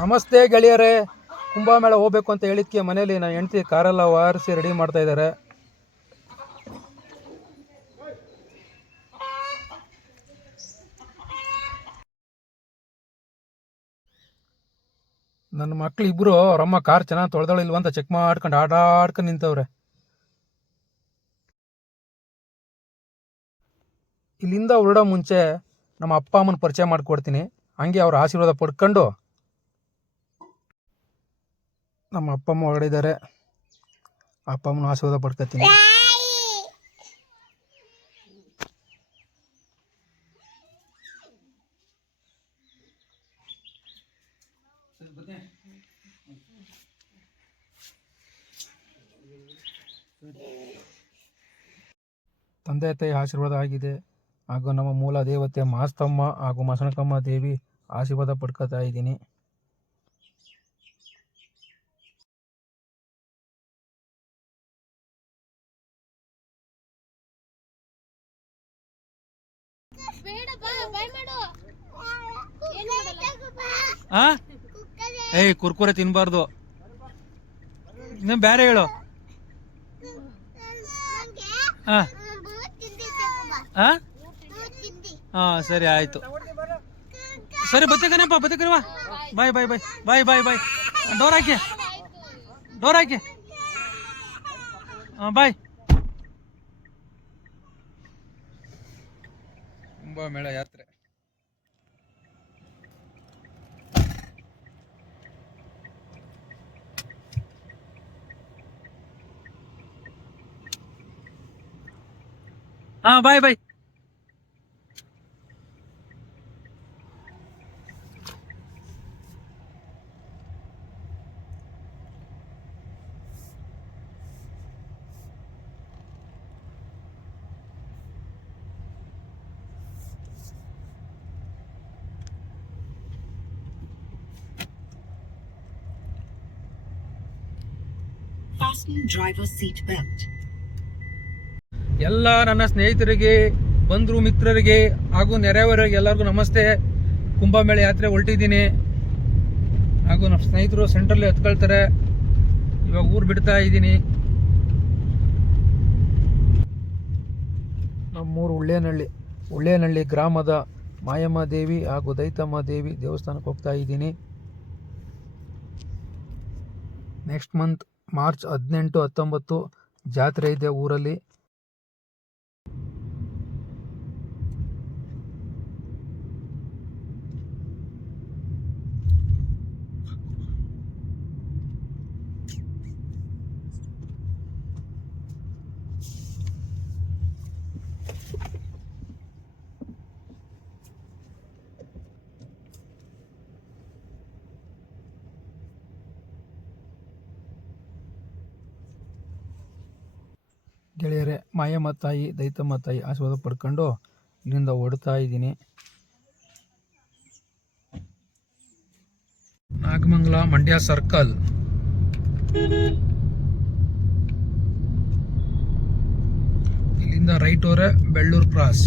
ನಮಸ್ತೆ ಗೆಳೆಯರೇ, ಕುಂಭಮೇಳ ಹೋಗ್ಬೇಕು ಅಂತ ಹೇಳಿದ್ಕೆ ಮನೇಲಿ ನಾನು ಹೆಂಡ್ತಿ ಕಾರೆಲ್ಲ ವಾರಿಸಿ ರೆಡಿ ಮಾಡ್ತಾ ಇದ್ದಾರೆ. ನನ್ನ ಮಕ್ಳು ಇಬ್ರು ಅವರಮ್ಮ ಕಾರ್ ಚೆನ್ನಾಗಿ ತೊಳೆದಳಿಲ್ವ ಅಂತ ಚೆಕ್ ಮಾಡ್ಕೊಂಡು ಆಟಾಡ್ಕೊಂಡು ನಿಂತವ್ರೆ. ಇಲ್ಲಿಂದ ಹೊರಡೋ ಮುಂಚೆ ನಮ್ಮ ಅಪ್ಪ ಅಮ್ಮನ ಪರಿಚಯ ಮಾಡ್ಕೊಡ್ತೀನಿ. ಹಂಗೆ ಅವ್ರ ಆಶೀರ್ವಾದ ಪಡ್ಕೊಂಡು ನಮ್ಮ ಅಪ್ಪ ಅಮ್ಮ ಹೊರಡಿದ್ದಾರೆ. ಅಪ್ಪ ಅಮ್ಮನ ಆಶೀರ್ವಾದ ಪಡ್ಕೊತೀನಿ. ತಂದೆ ತಾಯಿ ಆಶೀರ್ವಾದ ಆಗಿದೆ. ಹಾಗೂ ನಮ್ಮ ಮೂಲ ದೇವತೆ ಮಾಸ್ತಮ್ಮ ಹಾಗೂ ಮಸಣಕಮ್ಮ ದೇವಿ ಆಶೀರ್ವಾದ ಪಡ್ಕೊತಾ ಇದ್ದೀನಿ. ಏಯ್ ಕುರ್ಕುರೆ ತಿನ್ಬಾರ್ದು, ಇನ್ನು ಬೇರೆ ಹೇಳು. ಸರಿ ಆಯ್ತು, ಸರಿ ಬತ್ತಕನಪ್ಪ ಬತ್ತಕನವಾ. ಬಾಯ್ ಬಾಯ್ ಬಾಯ್ ಬಾಯ್ ಬಾಯ್ ಬಾಯ್. ಡೋರ್ ಹಾಕಿ, ಡೋರ್ ಹಾಕಿ. ಬಾಯ್. ಕುಂಭಮೇಳ ಯಾತ್ರೆ ಬಾಯ್ ಬಾಯ್. ಎಲ್ಲ ನನ್ನ ಸ್ನೇಹಿತರಿಗೆ, ಬಂಧು ಮಿತ್ರರಿಗೆ ಹಾಗೂ ನೆರೆಯವರಿಗೆ ಎಲ್ಲರಿಗೂ ನಮಸ್ತೆ. ಕುಂಭಮೇಳ ಯಾತ್ರೆ ಹೊರಟಿದ್ದೀನಿ. ಹಾಗೂ ನಮ್ಮ ಸ್ನೇಹಿತರು ಸೆಂಟ್ರಲ್ಲಿ ಹತ್ಕೊಳ್ತಾರೆ. ಇವಾಗ ಊರು ಬಿಡ್ತಾ ಇದ್ದೀನಿ. ನಮ್ಮೂರು ಉಳ್ಳೇನಹಳ್ಳಿ ಗ್ರಾಮದ ಮಾಯಮ್ಮ ದೇವಿ ಹಾಗೂ ದೈತಮ್ಮ ದೇವಿ ದೇವಸ್ಥಾನಕ್ಕೆ ಹೋಗ್ತಾ ಇದ್ದೀನಿ. ನೆಕ್ಸ್ಟ್ ಮಂತ್ ಮಾರ್ಚ್ 18, 19 ಜಾತ್ರೆ ಇದೆ ಊರಲ್ಲಿ. ಗೆಳೆಯರೆ, ಮಾಯಮ್ಮ ತಾಯಿ ದೈತಮ್ಮ ತಾಯಿ ಆಶೀರ್ವಾದ ಪಡ್ಕೊಂಡು ಇಲ್ಲಿಂದ ಹೊಡ್ತಾ ಇದ್ದೀನಿ. ನಾಗಮಂಗಲ ಮಂಡ್ಯ ಸರ್ಕಲ್. ಇಲ್ಲಿಂದ ರೈಟ್ ಹೋದ್ರೆ ಬೆಳ್ಳೂರು ಕ್ರಾಸ್.